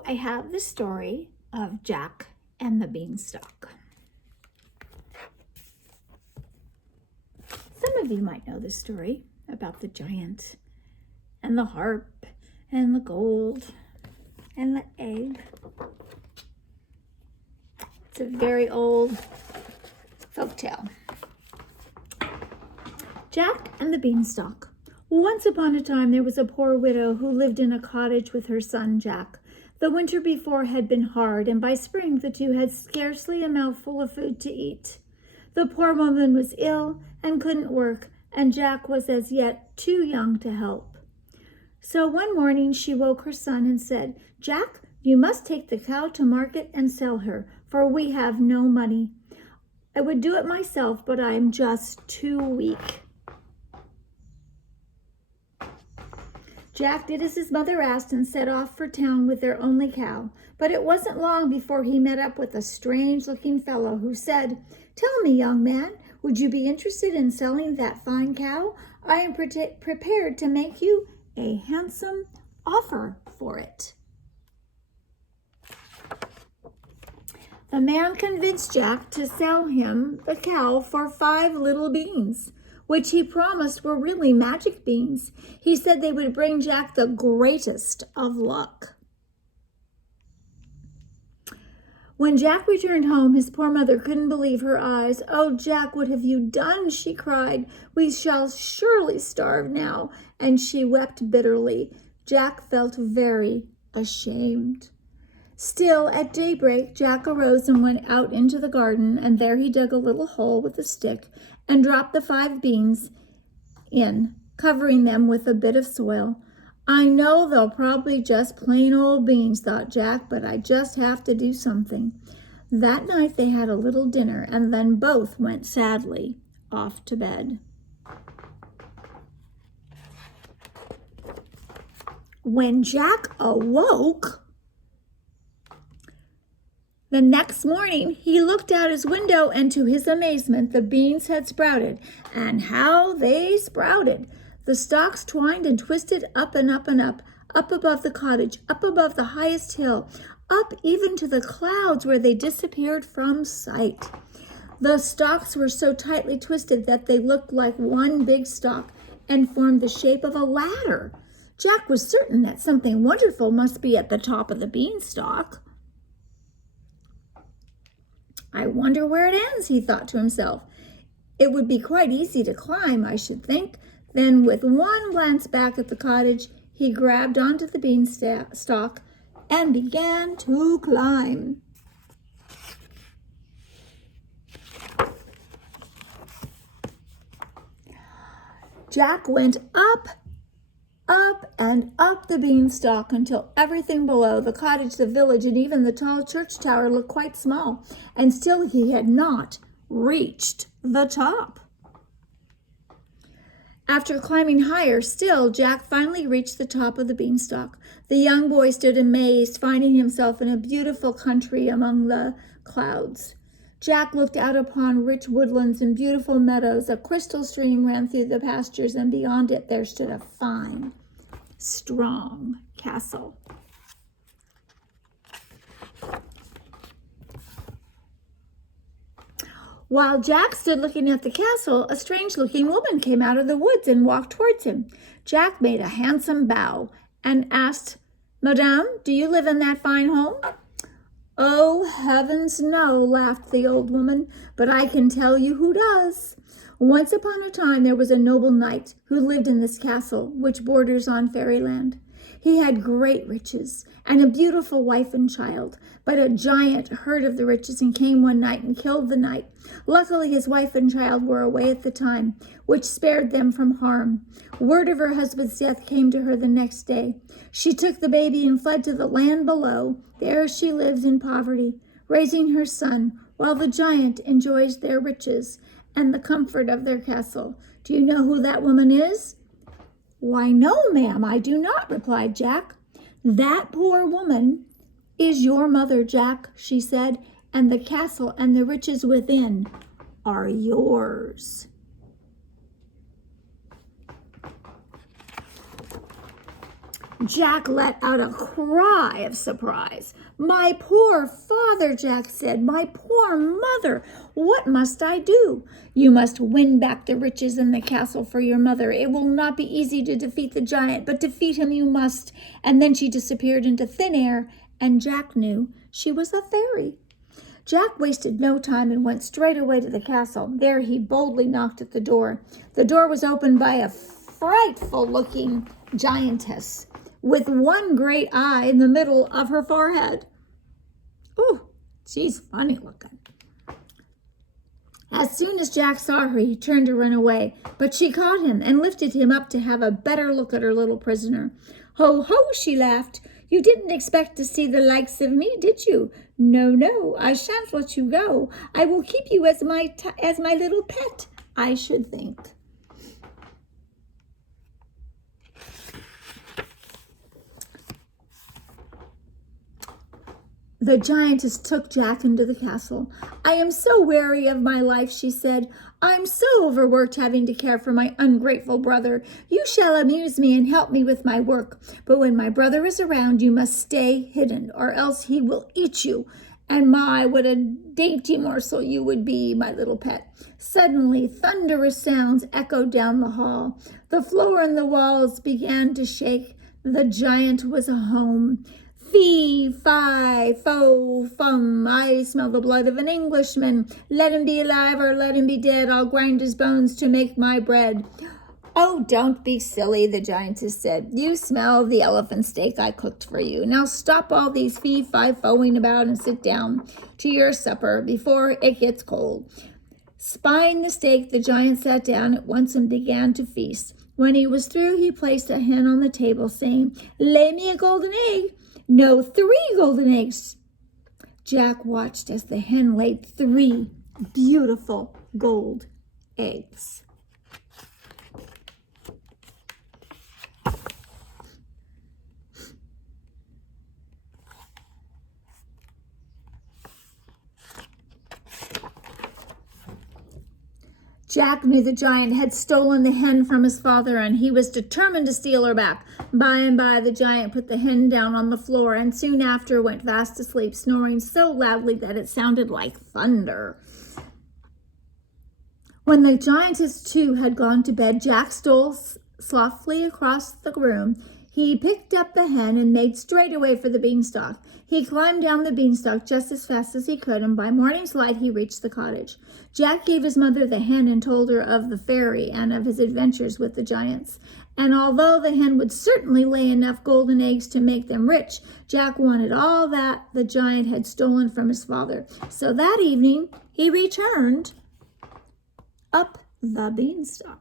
So I have the story of Jack and the Beanstalk. Some of you might know this story about the giant and the harp and the gold and the egg. It's a very old folktale. Jack and the Beanstalk. Once upon a time, there was a poor widow who lived in a cottage with her son, Jack. The winter before had been hard, and by spring the two had scarcely a mouthful of food to eat. The poor woman was ill and couldn't work, and Jack was as yet too young to help. So one morning she woke her son and said, "Jack, you must take the cow to market and sell her, for we have no money. I would do it myself, but I am just too weak." Jack did as his mother asked and set off for town with their only cow. But it wasn't long before he met up with a strange-looking fellow who said, "Tell me, young man, would you be interested in selling that fine cow? I am prepared to make you a handsome offer for it." The man convinced Jack to sell him the cow for 5 little beans, which he promised were really magic beans. He said they would bring Jack the greatest of luck. When Jack returned home, his poor mother couldn't believe her eyes. "Oh, Jack, what have you done?" she cried. "We shall surely starve now." And she wept bitterly. Jack felt very ashamed. Still, at daybreak, Jack arose and went out into the garden, and there he dug a little hole with a stick and dropped the 5 beans in, covering them with a bit of soil. "I know they'll probably just plain old beans," thought Jack, "but I just have to do something." That night they had a little dinner, and then both went sadly off to bed. When Jack awoke the next morning, he looked out his window, and to his amazement, the beans had sprouted. And how they sprouted! The stalks twined and twisted up and up and up above the cottage, up above the highest hill, up even to the clouds where they disappeared from sight. The stalks were so tightly twisted that they looked like one big stalk and formed the shape of a ladder. Jack was certain that something wonderful must be at the top of the beanstalk. "I wonder where it ends," he thought to himself. "It would be quite easy to climb, I should think." Then, with one glance back at the cottage, he grabbed onto the beanstalk and began to climb. Jack went up and up the beanstalk until everything below, the cottage, the village, and even the tall church tower, looked quite small, and still he had not reached the top. After climbing higher still, Jack finally reached the top of the beanstalk. The young boy stood amazed, finding himself in a beautiful country among the clouds. Jack looked out upon rich woodlands and beautiful meadows. A crystal stream ran through the pastures, and beyond it there stood a fine, strong castle. While Jack stood looking at the castle, a strange-looking woman came out of the woods and walked towards him. Jack made a handsome bow and asked, "Madame, do you live in that fine home?" "Oh, heavens, no," laughed the old woman, "but I can tell you who does. Once upon a time there was a noble knight who lived in this castle, which borders on fairyland. He had great riches and a beautiful wife and child, but a giant heard of the riches and came one night and killed the knight. Luckily, his wife and child were away at the time, which spared them from harm. Word of her husband's death came to her the next day. She took the baby and fled to the land below. There she lives in poverty, raising her son, while the giant enjoys their riches and the comfort of their castle. Do you know who that woman is?" "Why, no, ma'am, I do not," replied Jack. "That poor woman is your mother, Jack," she said, "and the castle and the riches within are yours." Jack let out a cry of surprise. "My poor father," Jack said. "My poor mother. What must I do?" "You must win back the riches in the castle for your mother. It will not be easy to defeat the giant, but defeat him you must." And then she disappeared into thin air, and Jack knew she was a fairy. Jack wasted no time and went straight away to the castle. There he boldly knocked at the door. The door was opened by a frightful-looking giantess with one great eye in the middle of her forehead. Ooh, she's funny looking. As soon as Jack saw her, he turned to run away, but she caught him and lifted him up to have a better look at her little prisoner. "Ho, ho," she laughed. "You didn't expect to see the likes of me, did you? No, no, I shan't let you go. I will keep you as my little pet, I should think." The giantess took Jack into the castle. "I am so weary of my life," she said. "I'm so overworked having to care for my ungrateful brother. You shall amuse me and help me with my work. But when my brother is around, you must stay hidden, or else he will eat you. And my, what a dainty morsel you would be, my little pet." Suddenly, thunderous sounds echoed down the hall. The floor and the walls began to shake. The giant was home. "Fee, fi, fo, fum, I smell the blood of an Englishman. Let him be alive or let him be dead. I'll grind his bones to make my bread." "Oh, don't be silly," the giantess said. "You smell the elephant steak I cooked for you. Now stop all these fee-fi-foing about and sit down to your supper before it gets cold." Spying the steak, the giant sat down at once and began to feast. When he was through, he placed a hen on the table, saying, "Lay me a golden egg." "No, 3 golden eggs." Jack watched as the hen laid 3 beautiful gold eggs. Jack knew the giant had stolen the hen from his father, and he was determined to steal her back. By and by, the giant put the hen down on the floor, and soon after went fast asleep, snoring so loudly that it sounded like thunder. When the giantess too had gone to bed, Jack stole softly across the room. He picked up the hen and made straight away for the beanstalk. He climbed down the beanstalk just as fast as he could, and by morning's light he reached the cottage. Jack gave his mother the hen and told her of the fairy and of his adventures with the giants. And although the hen would certainly lay enough golden eggs to make them rich, Jack wanted all that the giant had stolen from his father. So that evening he returned up the beanstalk.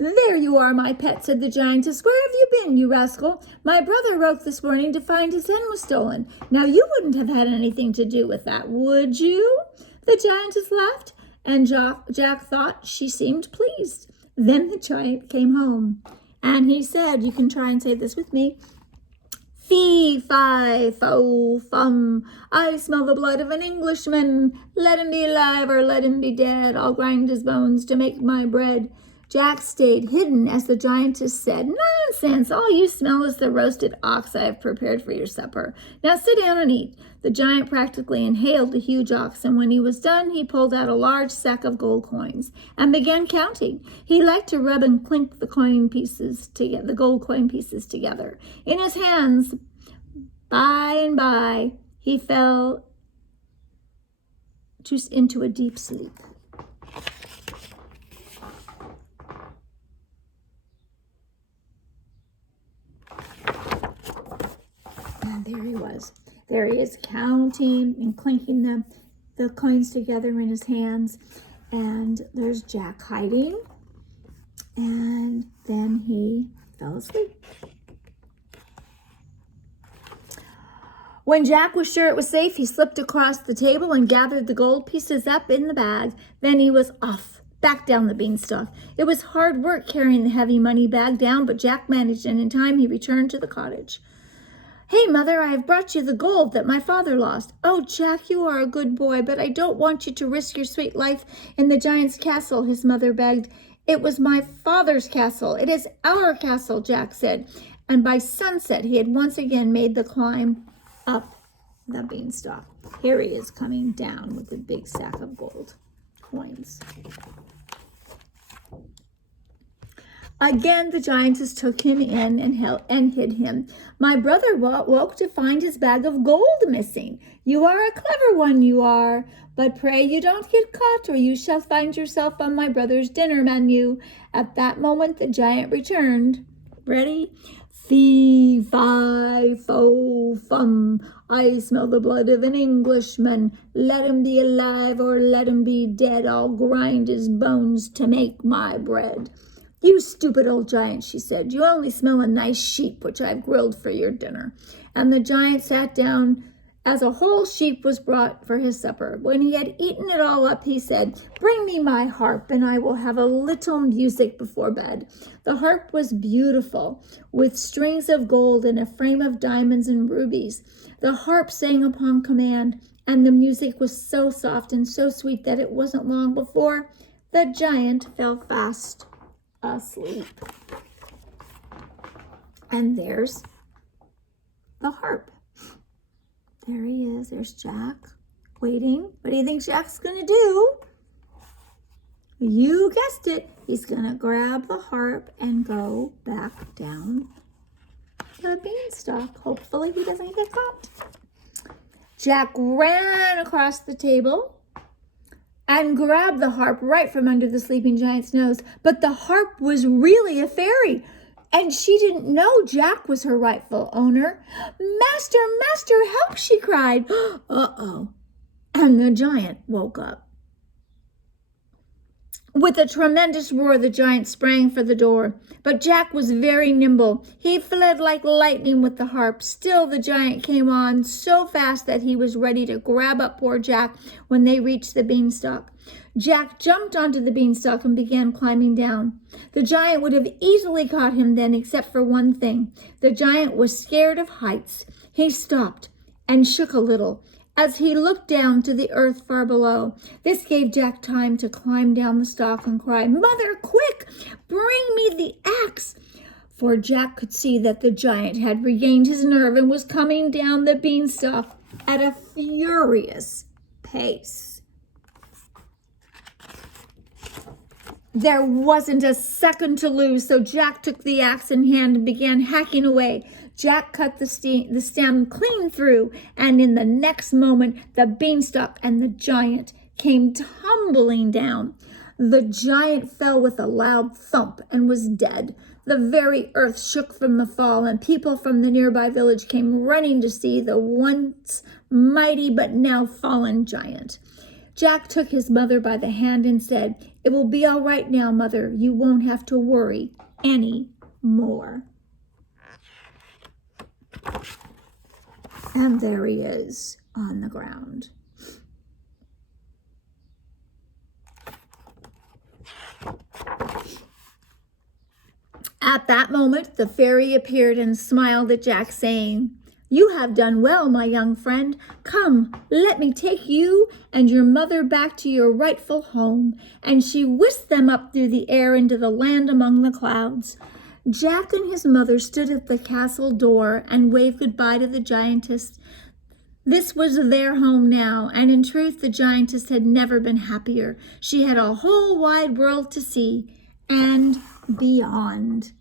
"There you are, my pet," said the giantess. "Where have you been, you rascal? My brother woke this morning to find his hen was stolen. Now you wouldn't have had anything to do with that, would you?" The giantess laughed, and Jack thought she seemed pleased. Then the giant came home, and he said, you can try and say this with me, "Fee, fi, fo, fum, I smell the blood of an Englishman. Let him be alive or let him be dead. I'll grind his bones to make my bread." Jack stayed hidden as the giantess said, "Nonsense, all you smell is the roasted ox I have prepared for your supper. Now sit down and eat." The giant practically inhaled the huge ox, and when he was done, he pulled out a large sack of gold coins and began counting. He liked to rub and clink the gold coin pieces together in his hands. By and by, he fell into a deep sleep. And there he was. There he is, counting and clinking the coins together in his hands. And there's Jack hiding. And then he fell asleep. When Jack was sure it was safe, he slipped across the table and gathered the gold pieces up in the bag. Then he was off, back down the beanstalk. It was hard work carrying the heavy money bag down, but Jack managed, and in time he returned to the cottage. "Hey, Mother, I have brought you the gold that my father lost." "Oh, Jack, you are a good boy, but I don't want you to risk your sweet life in the giant's castle," his mother begged. It was my father's castle. It is our castle, Jack said. And by sunset, he had once again made the climb up the beanstalk. Here he is coming down with a big sack of gold coins. Again, the giantess took him in and hid him. My brother woke to find his bag of gold missing. You are a clever one, you are. But pray you don't get caught, or you shall find yourself on my brother's dinner menu. At that moment, the giant returned. Ready? Fee, fi, fo, fum. I smell the blood of an Englishman. Let him be alive or let him be dead. I'll grind his bones to make my bread. You stupid old giant, she said. You only smell a nice sheep, which I've grilled for your dinner. And the giant sat down as a whole sheep was brought for his supper. When he had eaten it all up, he said, Bring me my harp, and I will have a little music before bed. The harp was beautiful, with strings of gold and a frame of diamonds and rubies. The harp sang upon command, and the music was so soft and so sweet that it wasn't long before the giant fell fast asleep. And there's the harp. There he is. There's Jack waiting. What do you think Jack's going to do? You guessed it. He's going to grab the harp and go back down the beanstalk. Hopefully he doesn't get caught. Jack ran across the table and grabbed the harp right from under the sleeping giant's nose. But the harp was really a fairy, and she didn't know Jack was her rightful owner. Master, master, help, she cried. Uh-oh. And the giant woke up. With a tremendous roar, the giant sprang for the door. But Jack was very nimble. He fled like lightning with the harp. Still, the giant came on so fast that he was ready to grab up poor Jack when they reached the beanstalk. Jack jumped onto the beanstalk and began climbing down. The giant would have easily caught him then, except for one thing. The giant was scared of heights. He stopped and shook a little as he looked down to the earth far below. This gave Jack time to climb down the stalk and cry, Mother, quick, bring me the axe. For Jack could see that the giant had regained his nerve and was coming down the beanstalk at a furious pace. There wasn't a second to lose, so Jack took the axe in hand and began hacking away. Jack cut the stem clean through, and in the next moment, the beanstalk and the giant came tumbling down. The giant fell with a loud thump and was dead. The very earth shook from the fall, and people from the nearby village came running to see the once mighty but now fallen giant. Jack took his mother by the hand and said, It will be all right now, Mother. You won't have to worry any more. And there he is on the ground. At that moment, the fairy appeared and smiled at Jack, saying, You have done well, my young friend. Come, let me take you and your mother back to your rightful home. And she whisked them up through the air into the land among the clouds. Jack and his mother stood at the castle door and waved goodbye to the giantess. This was their home now, and in truth, the giantess had never been happier. She had a whole wide world to see and beyond.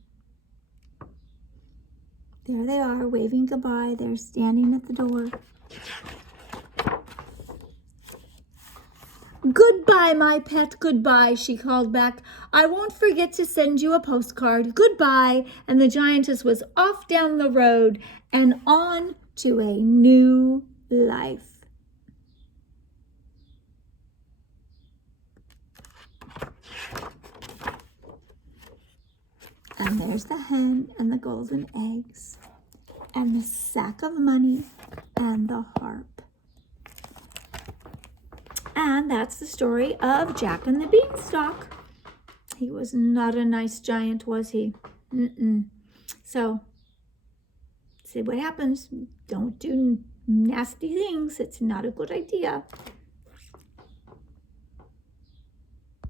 There they are, waving goodbye. They're standing at the door. Goodbye, my pet, goodbye, she called back. I won't forget to send you a postcard. Goodbye. And the giantess was off down the road and on to a new life. And there's the hen and the golden eggs and the sack of money and the harp. And that's the story of Jack and the Beanstalk. He was not a nice giant, was he? So, see what happens. Don't do nasty things. It's not a good idea.